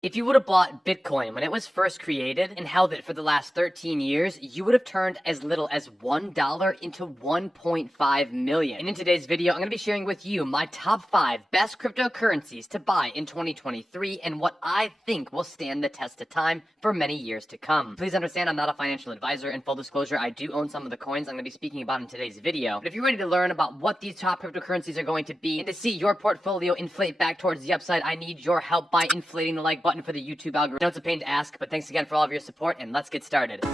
If you would have bought Bitcoin when it was first created and held it for the last 13 years, you would have turned as little as $1 into 1.5 million. And in today's video, I'm going to be sharing with you my top 5 best cryptocurrencies to buy in 2023 and what I think will stand the test of time for many years to come. Please understand I'm not a financial advisor, and full disclosure, I do own some of the coins I'm going to be speaking about in today's video. But if you're ready to learn about what these top cryptocurrencies are going to be and to see your portfolio inflate back towards the upside, I need your help by inflating the like button for the YouTube algorithm. I know it's a pain to ask, but thanks again for all of your support, and let's get started.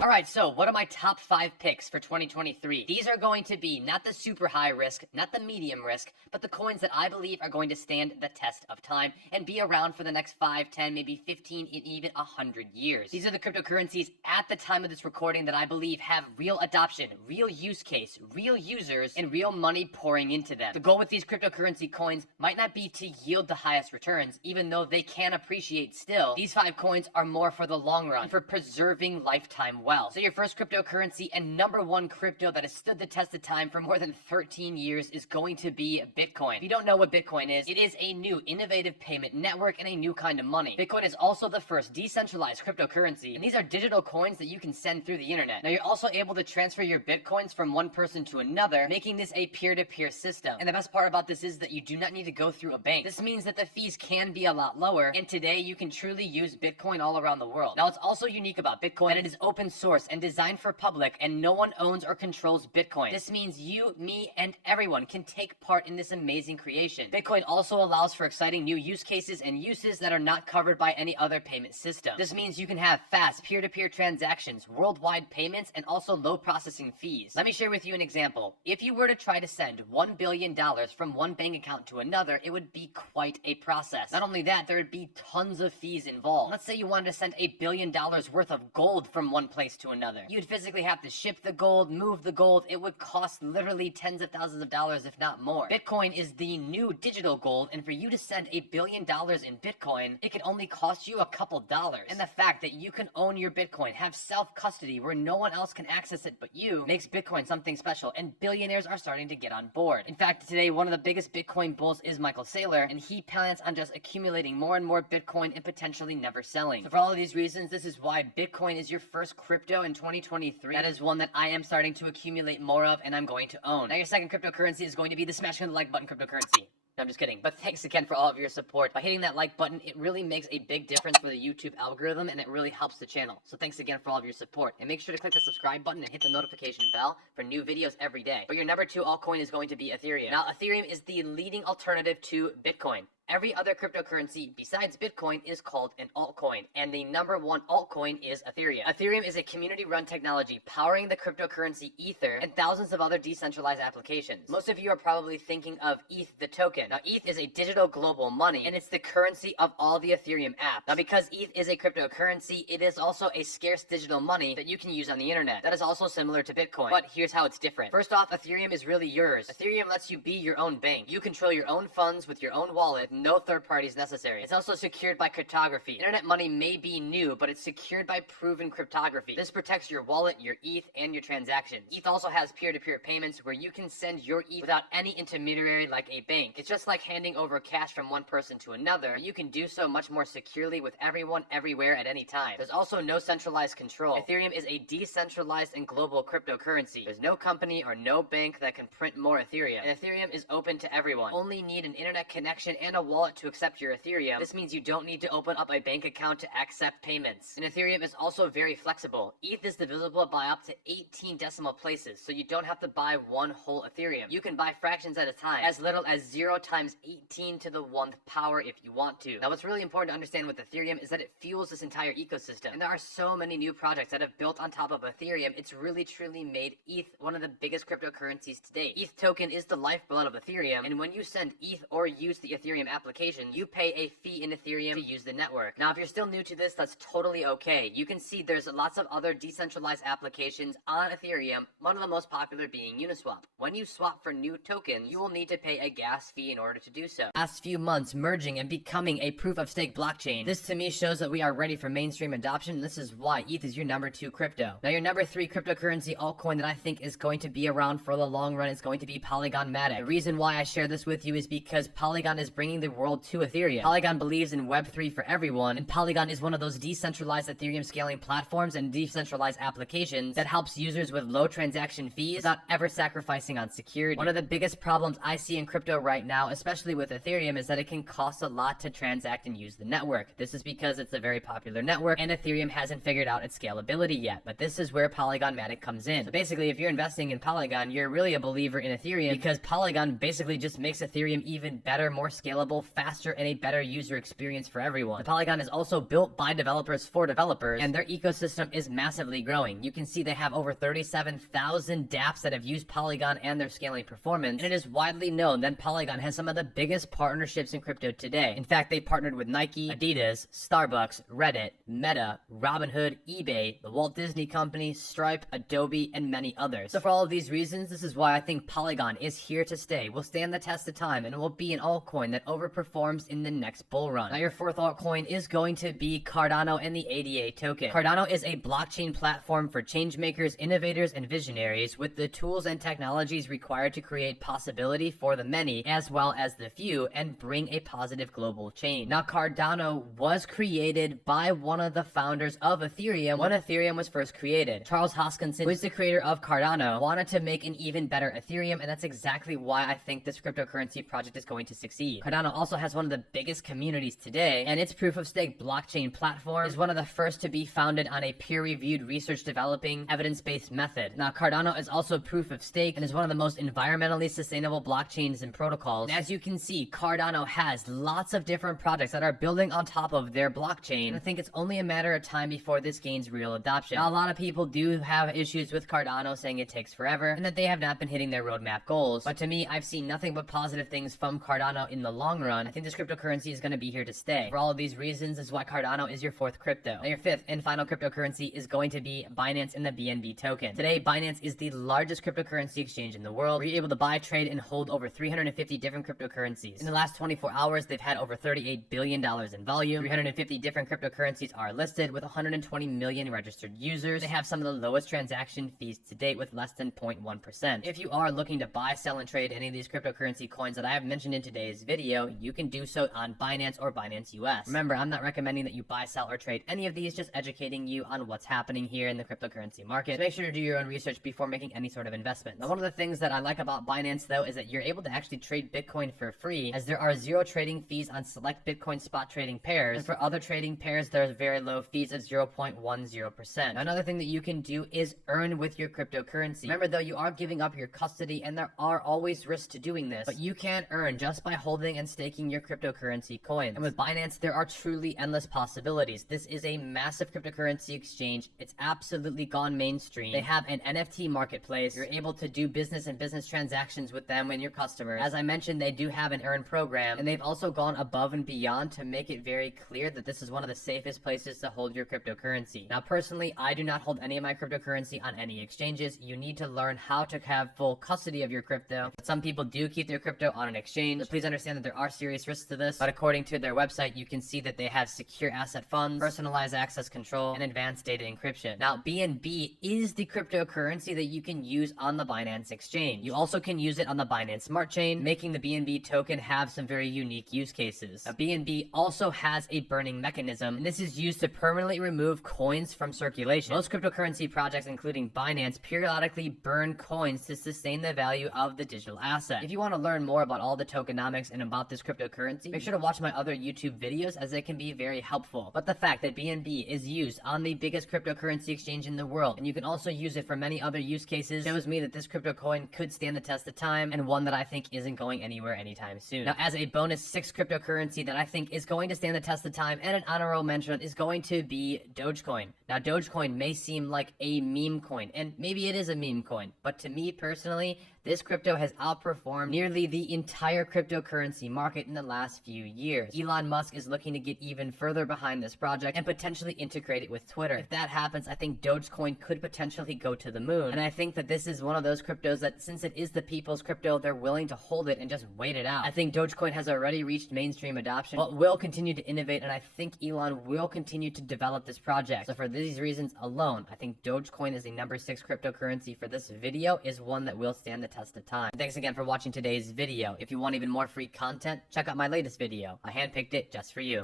Alright, so what are my top 5 picks for 2023? These are going to be not the super high risk, not the medium risk, but the coins that I believe are going to stand the test of time and be around for the next 5, 10, maybe 15, and even 100 years. These are the cryptocurrencies at the time of this recording that I believe have real adoption, real use case, real users, and real money pouring into them. The goal with these cryptocurrency coins might not be to yield the highest returns, even though they can appreciate still. These 5 coins are more for the long run, for preserving lifetime wealth. So your first cryptocurrency and number 1 crypto that has stood the test of time for more than 13 years is going to be Bitcoin. If you don't know what Bitcoin is, it is a new innovative payment network and a new kind of money. Bitcoin is also the first decentralized cryptocurrency, and these are digital coins that you can send through the internet. Now you're also able to transfer your Bitcoins from one person to another, making this a peer-to-peer system. And the best part about this is that you do not need to go through a bank. This means that the fees can be a lot lower, and today you can truly use Bitcoin all around the world. Now it's also unique about Bitcoin that it is open source and designed for public, and no one owns or controls Bitcoin. This means you, me, and everyone can take part in this amazing creation. Bitcoin also allows for exciting new use cases and uses that are not covered by any other payment system. This means you can have fast peer-to-peer transactions, worldwide payments, and also low processing fees. Let me share with you an example. If you were to try to send $1 billion from one bank account to another, it would be quite a process. Not only that, there would be tons of fees involved. Let's say you wanted to send $1 billion worth of gold from one place to another. You'd physically have to ship the gold, move the gold. It would cost literally tens of thousands of dollars, if not more. Bitcoin is the new digital gold, and for you to send $1 billion in Bitcoin, it can only cost you a couple dollars. And the fact that you can own your Bitcoin, have self-custody where no one else can access it but you, makes Bitcoin something special, and billionaires are starting to get on board. In fact, today, one of the biggest Bitcoin bulls is Michael Saylor, and he plans on just accumulating more and more Bitcoin and potentially never selling. So for all of these reasons, this is why Bitcoin is your first crypto in 2023. That is one that I am starting to accumulate more of and I'm going to own. Now your second cryptocurrency is going to be the smashing the like button cryptocurrency. No, I'm just kidding. But thanks again for all of your support. By hitting that like button, it really makes a big difference for the YouTube algorithm, and it really helps the channel. So thanks again for all of your support. And make sure to click the subscribe button and hit the notification bell for new videos every day. But your number 2 altcoin is going to be Ethereum. Now, Ethereum is the leading alternative to Bitcoin. Every other cryptocurrency besides Bitcoin is called an altcoin, and the number 1 altcoin is Ethereum. Ethereum is a community-run technology powering the cryptocurrency Ether and thousands of other decentralized applications. Most of you are probably thinking of ETH, the token. Now, ETH is a digital global money, and it's the currency of all the Ethereum apps. Now, because ETH is a cryptocurrency, it is also a scarce digital money that you can use on the internet. That is also similar to Bitcoin, but here's how it's different. First off, Ethereum is really yours. Ethereum lets you be your own bank. You control your own funds with your own wallet. No third parties necessary. It's also secured by cryptography. Internet money may be new, but it's secured by proven cryptography. This protects your wallet, your ETH, and your transactions. ETH also has peer-to-peer payments where you can send your ETH without any intermediary like a bank. It's just like handing over cash from one person to another, but you can do so much more securely with everyone, everywhere, at any time. There's also no centralized control. Ethereum is a decentralized and global cryptocurrency. There's no company or no bank that can print more Ethereum. And Ethereum is open to everyone. Only need an internet connection and a wallet to accept your Ethereum. This means you don't need to open up a bank account to accept payments. And Ethereum is also very flexible. ETH is divisible by up to 18 decimal places, so you don't have to buy one whole Ethereum. You can buy fractions at a time, as little as 0 times 18 to the 1th power if you want to. Now what's really important to understand with Ethereum is that it fuels this entire ecosystem. And there are so many new projects that have built on top of Ethereum, it's really truly made ETH one of the biggest cryptocurrencies to date. ETH token is the lifeblood of Ethereum, and when you send ETH or use the Ethereum application, you pay a fee in Ethereum to use the network. Now, if you're still new to this, that's totally okay. You can see there's lots of other decentralized applications on Ethereum, one of the most popular being Uniswap. When you swap for new tokens, you will need to pay a gas fee in order to do so. Last few months merging and becoming a proof-of-stake blockchain. This to me shows that we are ready for mainstream adoption, and this is why ETH is your number 2 crypto. Now, your number 3 cryptocurrency altcoin that I think is going to be around for the long run is going to be Polygon MATIC. The reason why I share this with you is because Polygon is bringing the world to Ethereum. Polygon believes in Web3 for everyone, and Polygon is one of those decentralized Ethereum scaling platforms and decentralized applications that helps users with low transaction fees without ever sacrificing on security. One of the biggest problems I see in crypto right now, especially with Ethereum, is that it can cost a lot to transact and use the network. This is because it's a very popular network and Ethereum hasn't figured out its scalability yet, but this is where Polygon MATIC comes in. So basically, if you're investing in Polygon, you're really a believer in Ethereum because Polygon basically just makes Ethereum even better, more scalable, faster, and a better user experience for everyone. The Polygon is also built by developers for developers, and their ecosystem is massively growing. You can see they have over 37,000 dApps that have used Polygon and their scaling performance, and it is widely known that Polygon has some of the biggest partnerships in crypto today. In fact, they partnered with Nike, Adidas, Starbucks, Reddit, Meta, Robinhood, eBay, the Walt Disney Company, Stripe, Adobe, and many others. So for all of these reasons, this is why I think Polygon is here to stay, will stand the test of time, and will be an altcoin that overperforms in the next bull run. Now, your 4th altcoin is going to be Cardano and the ADA token. Cardano is a blockchain platform for change makers, innovators, and visionaries with the tools and technologies required to create possibility for the many as well as the few and bring a positive global change. Now, Cardano was created by one of the founders of Ethereum when Ethereum was first created. Charles Hoskinson, who is the creator of Cardano, wanted to make an even better Ethereum, and that's exactly why I think this cryptocurrency project is going to succeed. Cardano also has one of the biggest communities today, and its proof-of-stake blockchain platform is one of the first to be founded on a peer-reviewed research developing evidence-based method. Now, Cardano is also proof-of-stake and is one of the most environmentally sustainable blockchains and protocols. And as you can see, Cardano has lots of different projects that are building on top of their blockchain, and I think it's only a matter of time before this gains real adoption. Now, a lot of people do have issues with Cardano, saying it takes forever and that they have not been hitting their roadmap goals, but to me, I've seen nothing but positive things from Cardano in the long run. I think this cryptocurrency is going to be here to stay. For all of these reasons is why Cardano is your 4th crypto. Now, your 5th and final cryptocurrency is going to be Binance and the BNB token. Today, Binance is the largest cryptocurrency exchange in the world, where you're able to buy, trade, and hold over 350 different cryptocurrencies. In the last 24 hours, they've had over $38 billion in volume. 350 different cryptocurrencies are listed with 120 million registered users. They have some of the lowest transaction fees to date with less than 0.1%. If you are looking to buy, sell, and trade any of these cryptocurrency coins that I have mentioned in today's video, you can do so on Binance or Binance US. Remember, I'm not recommending that you buy, sell, or trade any of these, just educating you on what's happening here in the cryptocurrency market. So make sure to do your own research before making any sort of investment. Now, one of the things that I like about Binance, though, is that you're able to actually trade Bitcoin for free, as there are 0 trading fees on select Bitcoin spot trading pairs, and for other trading pairs, there's very low fees of 0.10%. Now, another thing that you can do is earn with your cryptocurrency. Remember, though, you are giving up your custody, and there are always risks to doing this, but you can earn just by holding and staking your cryptocurrency coins. And with Binance, there are truly endless possibilities. This is a massive cryptocurrency exchange. It's absolutely gone mainstream. They have an NFT marketplace. You're able to do business and business transactions with them and your customers. As I mentioned, they do have an earn program, and they've also gone above and beyond to make it very clear that this is one of the safest places to hold your cryptocurrency. Now, personally, I do not hold any of my cryptocurrency on any exchanges. You need to learn how to have full custody of your crypto. But some people do keep their crypto on an exchange. So please understand that there are serious risks to this, but according to their website, you can see that they have secure asset funds, personalized access control, and advanced data encryption. Now, BNB is the cryptocurrency that you can use on the Binance exchange. You also can use it on the Binance Smart Chain, making the BNB token have some very unique use cases. Now, BNB also has a burning mechanism, and this is used to permanently remove coins from circulation. Most cryptocurrency projects, including Binance, periodically burn coins to sustain the value of the digital asset. If you want to learn more about all the tokenomics and about this cryptocurrency, make sure to watch my other YouTube videos, as they can be very helpful. But the fact that BNB is used on the biggest cryptocurrency exchange in the world, and you can also use it for many other use cases, shows me that this crypto coin could stand the test of time, and one that I think isn't going anywhere anytime soon. Now, as a bonus, 6th cryptocurrency that I think is going to stand the test of time, and an honorable mention, is going to be DOGECOIN. Now, DOGECOIN may seem like a meme coin, and maybe it is a meme coin, but to me personally, This crypto has outperformed nearly the entire cryptocurrency market in the last few years. Elon Musk is looking to get even further behind this project and potentially integrate it with Twitter. If that happens, I think Dogecoin could potentially go to the moon. And I think that this is one of those cryptos that, since it is the people's crypto, they're willing to hold it and just wait it out. I think Dogecoin has already reached mainstream adoption, but will continue to innovate, and I think Elon will continue to develop this project. So for these reasons alone, I think Dogecoin is the number 6 cryptocurrency for this video, is one that will stand the test of time. Thanks again for watching today's video. If you want even more free content, check out my latest video. I handpicked it just for you.